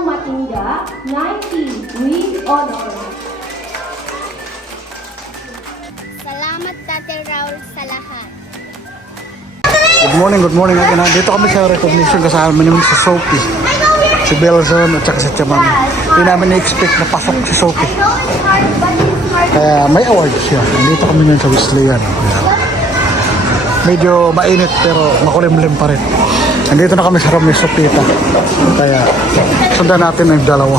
Matinda, 90 with honor. Salamat Tate Raul sa lahat. Good morning again. Dito kami sa recognition kasama namin si Sophie, si Belzon at saka si Chaman. Hindi namin na-expect na pasok si Sophie. Kaya may award siya. Dito kami nun sa Wesleyan. Medyo mainit pero makulimlim pa rin. Nandito na kami sa Rami Sopita. Kaya sundan natin ang dalawa.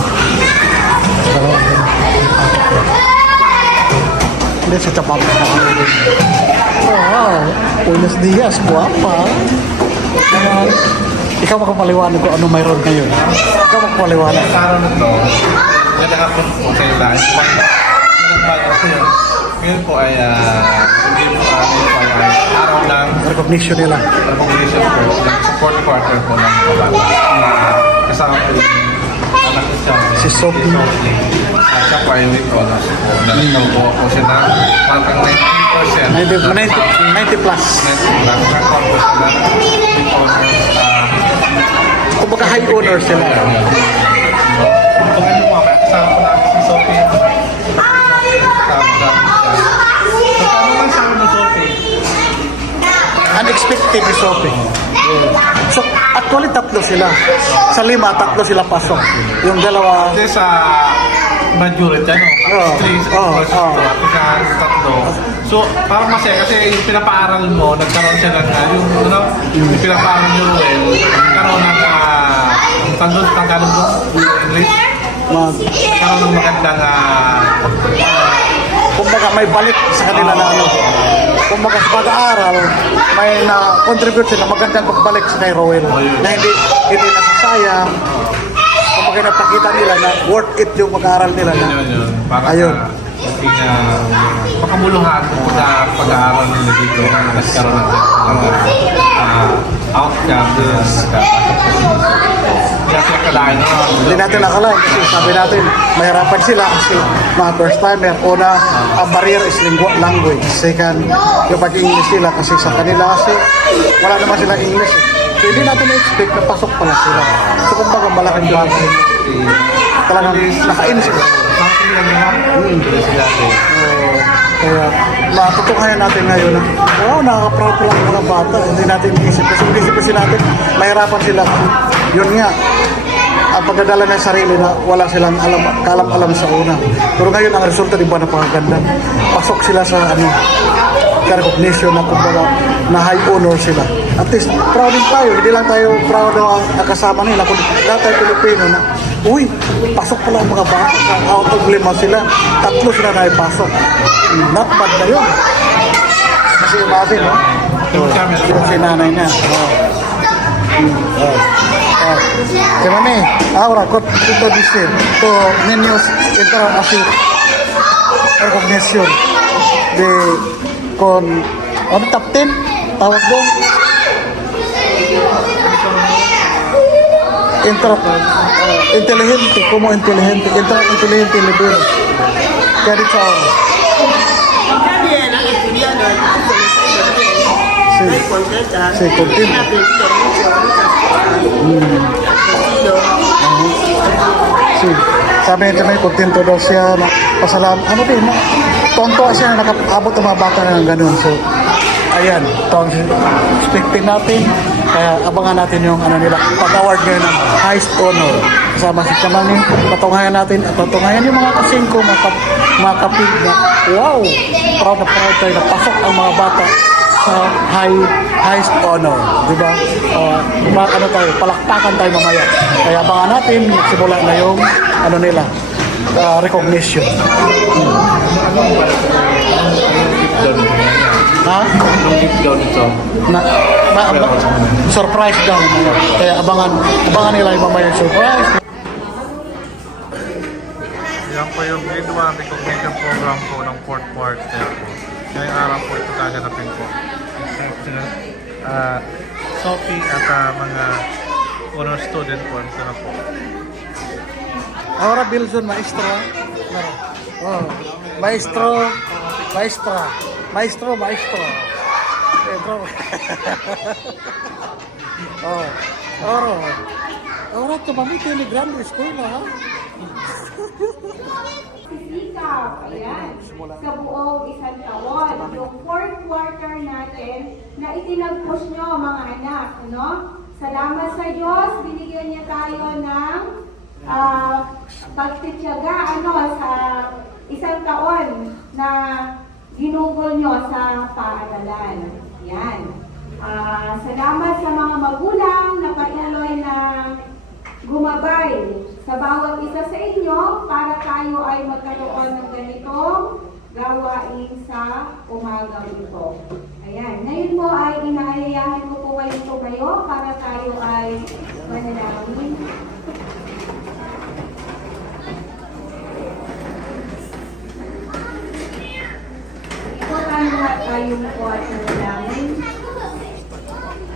Hindi sa Chaman. Wow, Buenos Dias, guwapa. Ikaw magpapaliwanag kung ano mayroon ngayon. Ikaw magpapaliwanag. Sa araw na ito, magandang hapon po sa ila. Ngayon po ay araw ng Recognition nila. recognition first ng support quarter po ng kabata. Kasama po yung anak ko siya. Si Sophie. At siya po ay with honors po. Nalitaw po ako siya ng parang 90%. 90 plus. Nakakuha po siya ng with honors. Kumbaga high honor sila. Kung ano po, kasama po namin si Sophie. Kasama man sa mo, Sophie? Unexpected si Sophie. So, actually tatlo sila. Sa 5, tatlo sila pasok. Yung dalawa, Kasi sa majority, ano? Oo. 3 Oo. at ika tatlo. So, parang masaya kasi yung pinapaaral mo, nagkaroon siya ng, yung pinapaaral ni Ruel, nagkaroon ng, Tagalog mo, English, nagkaroon ng magandang, kumbaga may balik sa kanila na ano. Kumbaga sa pag-aaral, may na-contribute sila magandang pagbalik sa kay Rowell. Na hindi nasasayang. Kumbaga napakita nila na worth it yung pag-aaral nila na. yun, para Ayun. sa maging makamuluhan sa pag-aaral nila dito, nagkaroon ng outcome na kaya sila kalain Hindi natin nakalain kasi sabi natin mahirapan sila kasi mga first timer. Una, ang barrier is language. Second, yung pag-English nila kasi sa kanila kasi wala naman silang English. So hindi natin na-expect na pasok pala sila. So kumbaga malaking bagay. Talagang nakain sila. Kaya matutukayan natin ngayon na wow, nakaka-proud pala ang mga bata. Hindi natin iisip kasi inisip kasi natin mahirapan sila. Yun nga, ang pagdadala ng sarili na wala silang kalam-alam sa una. Pero ngayon ang resulta di ba napakaganda. Pasok sila sa recognition na kumbaga na high honor sila. At least proud din tayo. Hindi lang tayo proud na kasama nila. Kung lahat tayo Pilipino na uy, pasok pala ang mga bata. Out of 5 sila. 3 sila na ipasok. Not bad na yun. Kasi imagine, no? Yung si nanay na. Kami ahora ito dice to niños entraron así recognition de con ano top 10 tawag doon inteligente como inteligente nivel kaya dito sa Sí, contento. Sí. Sabi nito may kontento daw siya na pasalamat. Ano din, tonto siya na nakapabot ng mga bata na ng ganun. So, ayan, ito ang expecting natin. Kaya abangan natin yung nila, pag-award ngayon ng highest honor. Kasama si Kamani, patungayan natin at patungayan yung mga kasingko, mga kapig na wow, proud na proud tayo na pasok ang mga bata sa highest honor, di ba? Palakpakan tayo mamaya. Kaya abangan natin, simula na yung nila, recognition. Ha? Surprise daw. Kaya abangan nila yung mamaya surprise. Yan po yung grade 1 recognition program po ng fourth quarter po. Ngayong araw po ito gaganapin po. Sophie at mga honor student po. Ito na po. Ahora Bilson, maestro. Oh, maestro. Pedro. Oh, oro. Alright, tumami ito ni Grammar School na ha? Sisikap, ayan, sa buong isang taon. Yung fourth quarter natin na itinag-push nyo mga anak, no? Salamat sa Diyos, binigyan niya tayo ng pagtityaga, sa isang taon na ginugol nyo sa paaralan. Yan. Salamat sa mga magulang na patuloy na gumabay sa bawat isa sa inyo para tayo ay magkaroon ng ganitong gawain sa umagang ito. Ayan. Ngayon po ay inaayayahan ko po kayo tumayo para tayo ay manalangin. Ito tayo po at manalangin.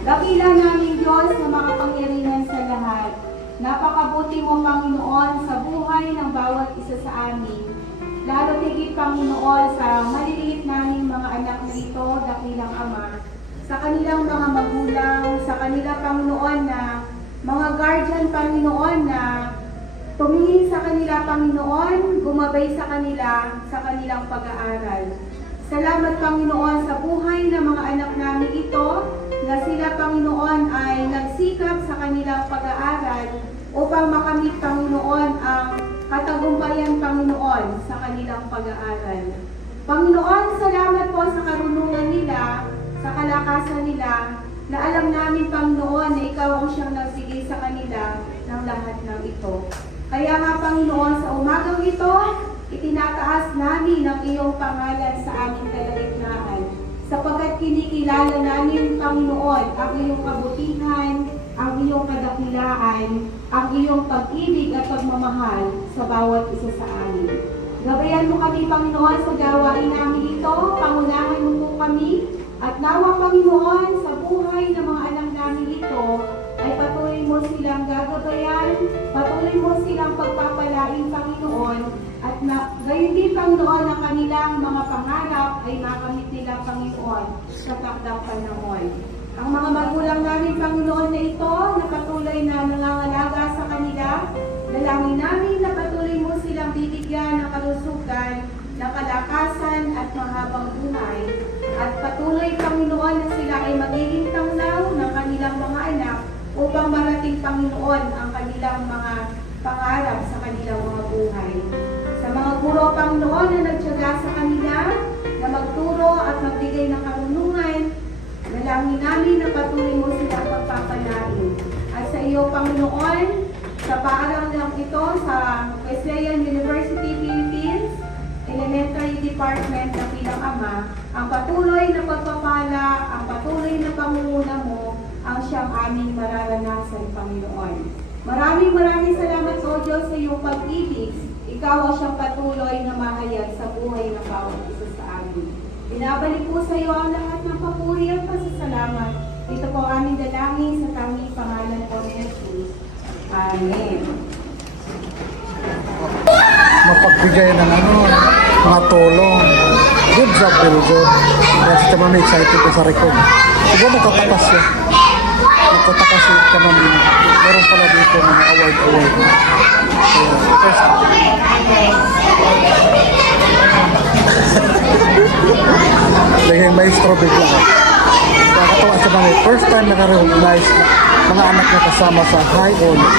Dakila namin Diyos na makapangyarihan sa lahat. Napakabuti mo, Panginoon, sa buhay ng bawat isa sa amin. Lalo higit, Panginoon, sa maliliit naming mga anak na ito, dakilang Ama, sa kanilang mga magulang, sa kanila, Panginoon, na mga guardian, Panginoon, na tumingin sa kanila, Panginoon, gumabay sa kanilang pag-aaral. Salamat, Panginoon, sa buhay ng mga anak namin ito, na sila, Panginoon, ay nagsikap sa kanilang pag-aaral upang makamit, Panginoon, ang katagumpayan, Panginoon, sa kanilang pag-aaral. Panginoon, salamat po sa karunungan nila, sa kalakasan nila, na alam namin, Panginoon, na Ikaw ang siyang nagbigay sa kanila ng lahat ng ito. Kaya nga, Panginoon, sa umagang ito, itinataas namin ang iyong pangalan sa aming kalagitnaan, sapagkat kinikilala namin, Panginoon, ang iyong kabutihan, ang iyong kadakilaan, ang iyong pag-ibig at pagmamahal sa bawat isa sa amin. Gabayan mo kami, Panginoon, sa gawain namin ito, pangunahan mo po kami, at nawa, Panginoon, sa buhay ng mga anak namin ito, ay patuloy mo silang gagabayan, patuloy mo silang pagpapalain, Panginoon, at gayon din, Panginoon, ang kanilang mga pangarap ay makamit nila, Panginoon, sa takdang panahon. Ang mga magulang namin, Panginoon, na ito, na patuloy na nangangalaga sa kanila, dalangin namin na patuloy mo silang bibigyan ng kalusugan, ng kalakasan at mahabang buhay. At patuloy, Panginoon, na sila ay magiging tanglaw ng kanilang mga anak upang marating, Panginoon, ang kanilang mga pangarap sa kanilang mga buhay. Sa mga guro, Panginoon, na nagtiyaga sa kanila, na magturo at magbigay ng karunungan, dalangin namin na patuloy mo silang pagpapalain. At sa iyo, Panginoon, sa paaralang ito sa Wesleyan University, Philippines, Elementary Department na bilang Ama, ang patuloy na pagpapala, ang patuloy na pangunguna mo, ang siyang aming mararanasan, Panginoon. Maraming salamat, O Diyos, sa iyong pag-ibig. Ikaw ang siyang patuloy na mahayag sa buhay ng bawat isa sa amin. Binabalik po sa iyo ang lahat ng papuri at pasasalamat. Ito po ang aming dalangin sa tanging pangalan po ni Jesus. Amen. Mapagbigay ng mga tulong. Good job, very good. Kaya si Tamami excited ko sa record. Siguro matatakas siya. Matatakas siya ka namin. Meron pala dito mga award. Dahil maestro bigla. Nakakatawa sa mga first time naka-recognize mga anak na kasama sa high honor.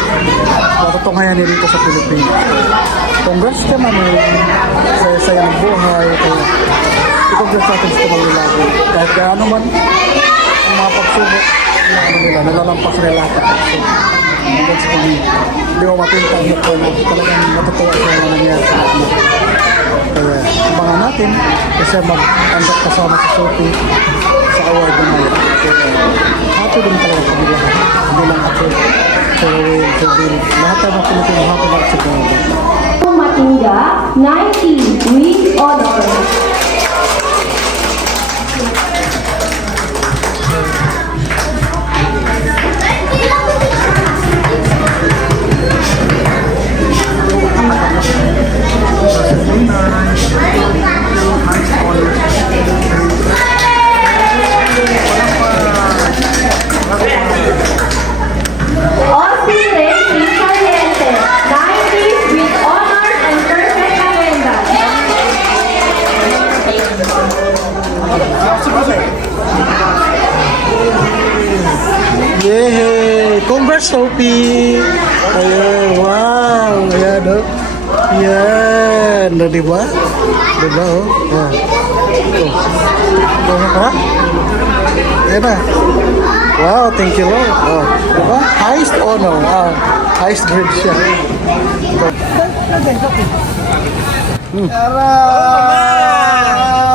Matutunghayan niya dito sa Pilipinas. Congrats ka man sa saya ng buhay. I-congrats natin sa mga nilago. Kahit gaano man ang mga pagsubok nila, nalalampas nila lahat. So, congrats ka niya. Hindi ko mapintang mo ko na talagang matutuwa sa mga nangyari sa anak. Kaya, abangan natin kasi mag-andak kasama sa Sophie sa award na ngayon. Happy din talaga kami lahat. Hindi lang ako. So, lahat tayo ng Pilipino, happy lang sa gawin. Matinda, 90 with honor. Austin Reyes. Congrats, Sophie! Ayan, wow! Ayan, oh. Yan, no, diba? Diba, oh? Oh. Oh. Ha? Ayan na. Wow, thank you, Lord. Oh. Diba? Highest honor. Highest grade siya. Tara!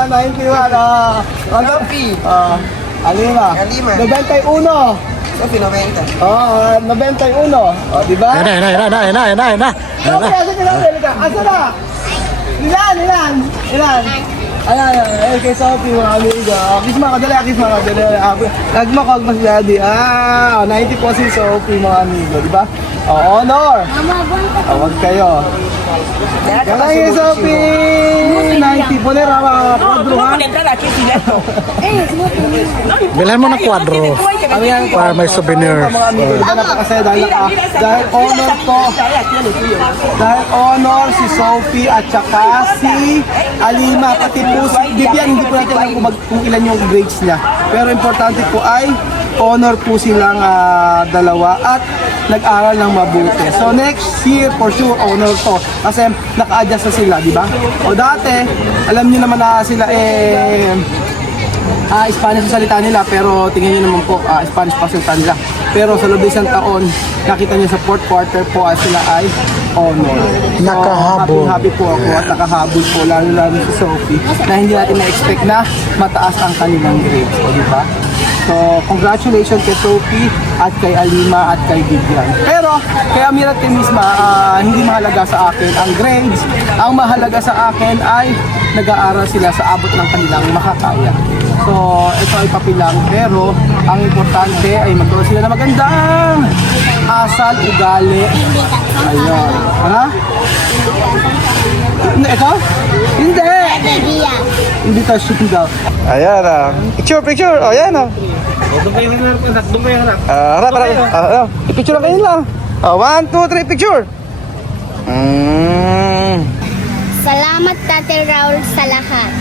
91, Sophie! Alima. 91. Sophie, 90. 91. Diba? Ayan na. Sophie, asa ka na? Asa na? Ilan? Ayan, kay Sophie, mga amiga. Kiss mga kadali. Nagmakag mas daddy. 90 po si Sophie, mga amiga, diba? Honor! Mama, buwan ka. Tawag kayo. Kaya kay Sophie! 90 po na mga kodro, ha? Bilhan mo ng kwadro Ano yan? para may souvenir. Mga amigo, diba napakasaya dahil honor to. Dahil honor si Sophie at saka si Alima, pati po si Vivian, hindi po natin alam kung ilan yung grades niya. Pero importante po ay honor po silang dalawa at nag-aral ng mabuti. So next year for sure honor to kasi naka-adjust na sila, di ba? O dati, alam niyo naman na sila Spanish ang salita nila pero tingnan niyo naman po Spanish pa salita nila. Pero sa loob ng isang taon, nakita niyo sa fourth quarter po sila ay honor. So, Nakahabol. happy po ako at nakahabol po lalo si Sophie na hindi natin na-expect na mataas ang kanilang grades. O di ba? So, congratulations kay Sophie at kay Alima at kay Vivian. Pero, kay Amira at kay Misma, hindi mahalaga sa akin ang grades. Ang mahalaga sa akin ay nag-aaral sila sa abot ng kanilang makakaya. So, ito ay papilang. Pero, ang importante ay magkaroon sila na magandang asal, ugali. Ayun. Ha? Ito? Hindi! Idea. Invitation daw. Ayan Picture. O, ayan Doon kayo harap. harap. I-picture lang kayo lang. 1, 2, 3, picture. Salamat, Tate Raul, sa lahat.